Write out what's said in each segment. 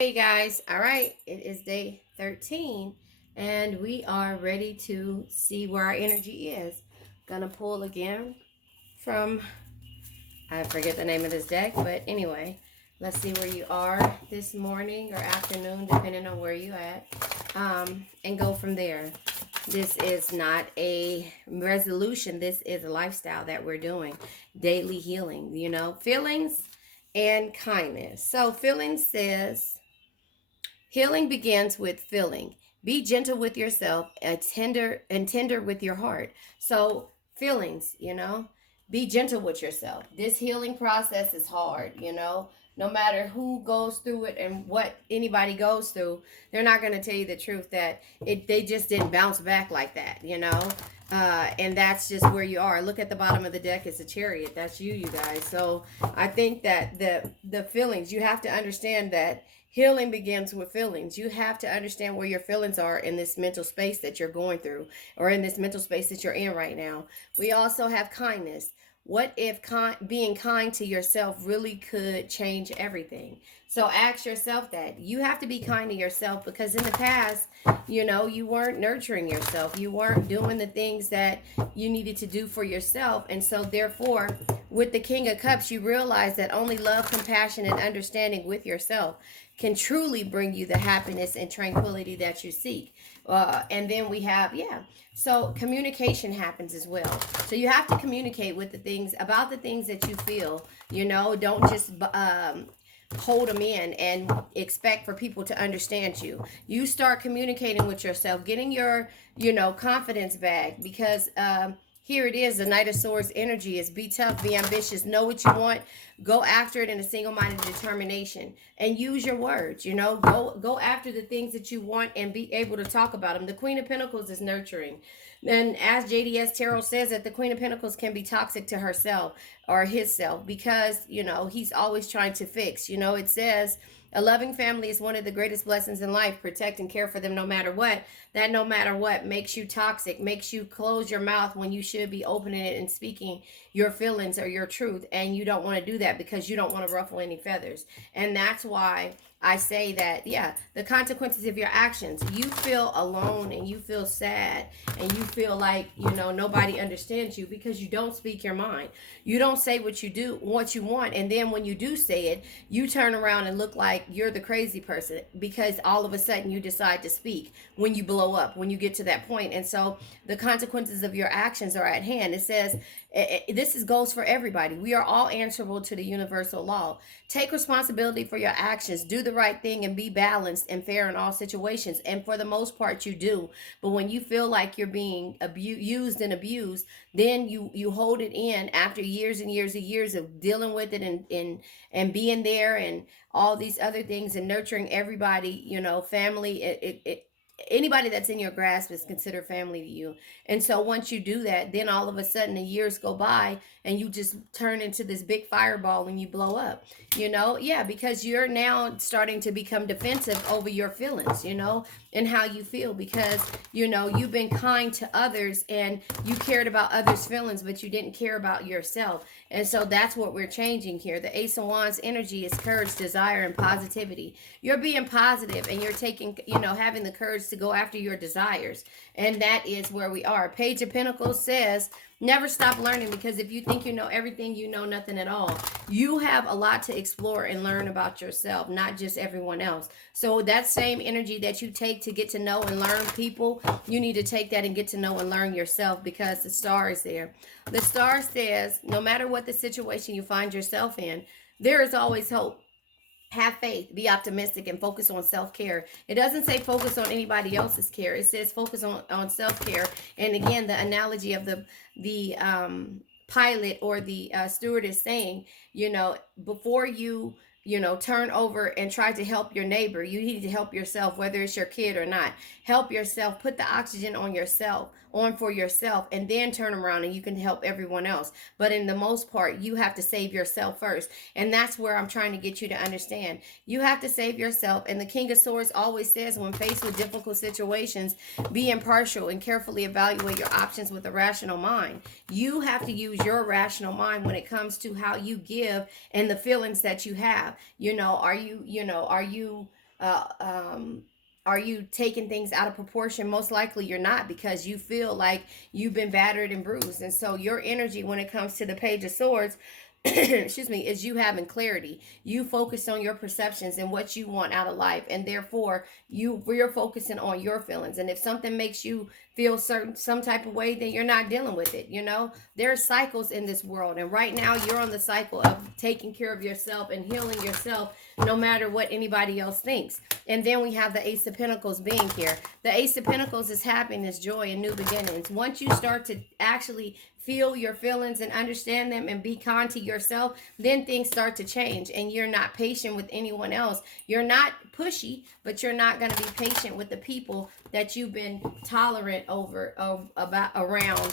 Hey guys, all right, it is day 13 and we are ready to see where our energy is. Gonna pull again from, I forget the name of this deck, but anyway, let's see where you are this morning or afternoon, depending on where you at, and go from there. This is not a resolution, this is a lifestyle that we're doing. Daily healing, feelings and kindness. So, feelings says, healing begins with feeling. Be gentle with yourself and tender with your heart. So feelings, be gentle with yourself. This healing process is hard, No matter who goes through it and what anybody goes through, they're not going to tell you the truth that they just didn't bounce back like that. And that's just where you are. Look at the bottom of the deck. It's a chariot. That's you guys. So I think that the feelings, you have to understand that healing begins with feelings. You have to understand where your feelings are in this mental space that you're going through, or in this mental space that you're in right now. We also have kindness. What if being kind to yourself really could change everything? So ask yourself that. You have to be kind to yourself, because in the past, you weren't nurturing yourself. You weren't doing the things that you needed to do for yourself. And so, therefore, with the King of Cups, you realize that only love, compassion, and understanding with yourself can truly bring you the happiness and tranquility that you seek. And then we have, so communication happens as well. So you have to communicate with about the things that you feel. Don't just hold them in and expect for people to understand you. You start communicating with yourself, getting your, confidence back, because here it is. The Knight of Swords energy is be tough, be ambitious, know what you want, go after it in a single-minded determination, and use your words. Go after the things that you want and be able to talk about them. The Queen of Pentacles is nurturing. And as JDS Tarot says, that the Queen of Pentacles can be toxic to herself or his self, because, he's always trying to fix. It says a loving family is one of the greatest blessings in life. Protect and care for them no matter what. That no matter what makes you toxic, makes you close your mouth when you should be opening it and speaking your feelings or your truth. And you don't want to do that because you don't want to ruffle any feathers. And that's why I say that, the consequences of your actions. You feel alone and you feel sad and you feel like, nobody understands you because you don't speak your mind. You don't say what you want. And then when you do say it, you turn around and look like you're the crazy person, because all of a sudden you decide to speak when you blow up, when you get to that point. And so the consequences of your actions are at hand. It says, goes for everybody. We are all answerable to the universal law. Take responsibility for your actions. Do the right thing and be balanced and fair in all situations. And for the most part, you do. But when you feel like you're being used and abused, then you hold it in after years and years and years of dealing with it and being there and all these other things and nurturing everybody, family. Anybody that's in your grasp is considered family to you. And so once you do that, then all of a sudden the years go by and you just turn into this big fireball and you blow up. Because you're now starting to become defensive over your feelings, and how you feel, because you've been kind to others and you cared about others' feelings, but you didn't care about yourself. And so that's what we're changing here. The Ace of Wands energy is courage, desire, and positivity. You're being positive and you're taking, having the courage to go after your desires. And that is where we are. Page of Pentacles says, never stop learning, because if you think you know everything, you know nothing at all. You have a lot to explore and learn about yourself, not just everyone else. So that same energy that you take to get to know and learn people, you need to take that and get to know and learn yourself, because the star is there. The star says, no matter what the situation you find yourself in, there is always hope. Have faith, be optimistic, and focus on self-care. It doesn't say focus on anybody else's care. It says focus on self-care. And again, the analogy of the pilot or the stewardess saying, before you turn over and try to help your neighbor, you need to help yourself, whether it's your kid or not. Help yourself, put the oxygen on for yourself, and then turn around and you can help everyone else. But in the most part, you have to save yourself first. And that's where I'm trying to get you to understand. You have to save yourself. And the King of Swords always says, when faced with difficult situations, be impartial and carefully evaluate your options with a rational mind. You have to use your rational mind when it comes to how you give and the feelings that you have. Are you uh, um, are you taking things out of proportion? Most likely you're not, because you feel like you've been battered and bruised. And so your energy when it comes to the Page of Swords, excuse me, is you having clarity. You focus on your perceptions and what you want out of life, and therefore you're focusing on your feelings. And if something makes you feel some type of way, then you're not dealing with it. There are cycles in this world, and right now you're on the cycle of taking care of yourself and healing yourself, no matter what anybody else thinks. And then we have the Ace of Pentacles being here. The Ace of Pentacles is happiness, joy, and new beginnings. Once you start to actually feel your feelings and understand them and be kind to yourself, then things start to change, and you're not patient with anyone else. You're not pushy, but you're not going to be patient with the people that you've been tolerant around,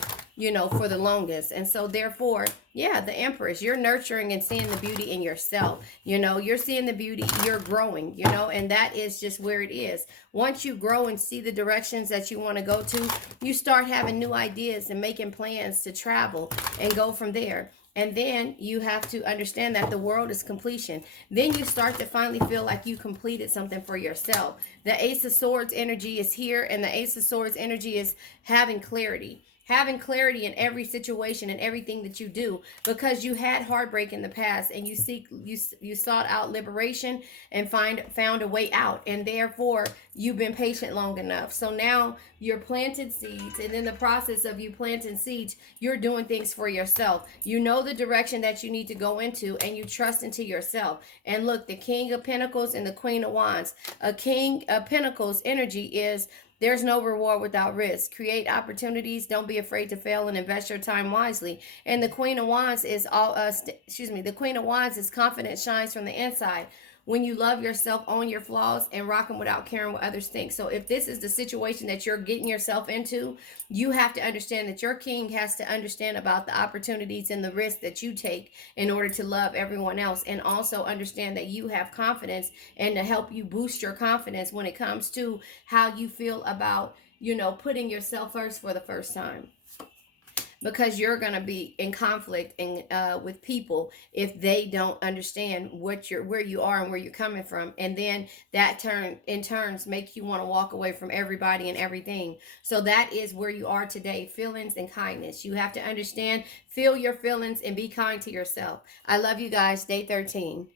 for the longest. And so therefore, yeah, the Empress, you're nurturing and seeing the beauty in yourself. You're seeing the beauty, you're growing, and that is just where it is. Once you grow and see the directions that you want to go to, you start having new ideas and making plans to travel and go from there. And then you have to understand that the world is completion. Then you start to finally feel like you completed something for yourself. The Ace of Swords energy is here, and the Ace of Swords energy is having clarity. Having clarity in every situation and everything that you do, because you had heartbreak in the past, and you sought out liberation and found a way out, and therefore you've been patient long enough. So now you're planted seeds, and in the process of you planting seeds, you're doing things for yourself. You know the direction that you need to go into, and you trust into yourself. And look, the King of Pentacles and the Queen of Wands. A King of Pentacles energy is there's no reward without risk. Create opportunities. Don't be afraid to fail, and invest your time wisely. And the Queen of Wands is the Queen of Wands is confidence shines from the inside. When you love yourself, own your flaws, and rock them without caring what others think. So if this is the situation that you're getting yourself into, you have to understand that your king has to understand about the opportunities and the risks that you take in order to love everyone else, and also understand that you have confidence, and to help you boost your confidence when it comes to how you feel about, putting yourself first for the first time, because you're going to be in conflict with people if they don't understand where you are and where you're coming from. And then that in turns make you want to walk away from everybody and everything. So that is where you are today. Feelings and kindness. You have to understand, feel your feelings, and be kind to yourself. I love you guys. Day 13.